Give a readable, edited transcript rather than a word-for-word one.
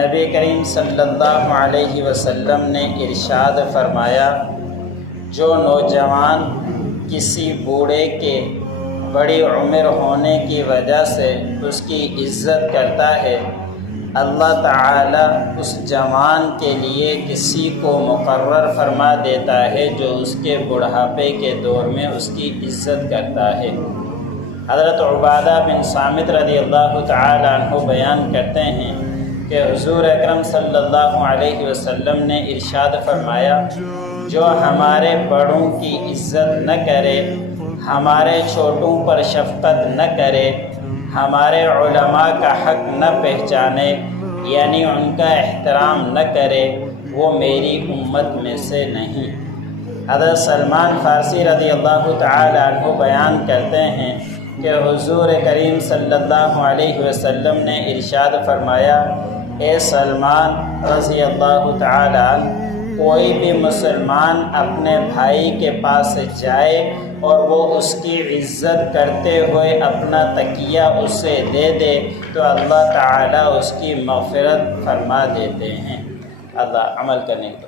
نبی کریم صلی اللہ علیہ وسلم نے ارشاد فرمایا، جو نوجوان کسی بوڑھے کے بڑی عمر ہونے کی وجہ سے اس کی عزت کرتا ہے، اللہ تعالی اس جوان کے لیے کسی کو مقرر فرما دیتا ہے جو اس کے بڑھاپے کے دور میں اس کی عزت کرتا ہے۔ حضرت عبادہ بن صامت رضی اللہ تعالی عنہ بیان کرتے ہیں کہ حضور اکرم صلی اللہ علیہ وسلم نے ارشاد فرمایا، جو ہمارے بڑوں کی عزت نہ کرے، ہمارے چھوٹوں پر شفقت نہ کرے، ہمارے علماء کا حق نہ پہچانے یعنی ان کا احترام نہ کرے، وہ میری امت میں سے نہیں۔ حضرت سلمان فارسی رضی اللہ تعالی عنہ بیان کرتے ہیں کہ حضور کریم صلی اللہ علیہ وسلم نے ارشاد فرمایا، اے سلمان رضی اللہ تعالی عنہ، کوئی بھی مسلمان اپنے بھائی کے پاس جائے اور وہ اس کی عزت کرتے ہوئے اپنا تکیہ اسے دے دے تو اللہ تعالیٰ اس کی مغفرت فرما دیتے ہیں۔ اللہ عمل کرنے کو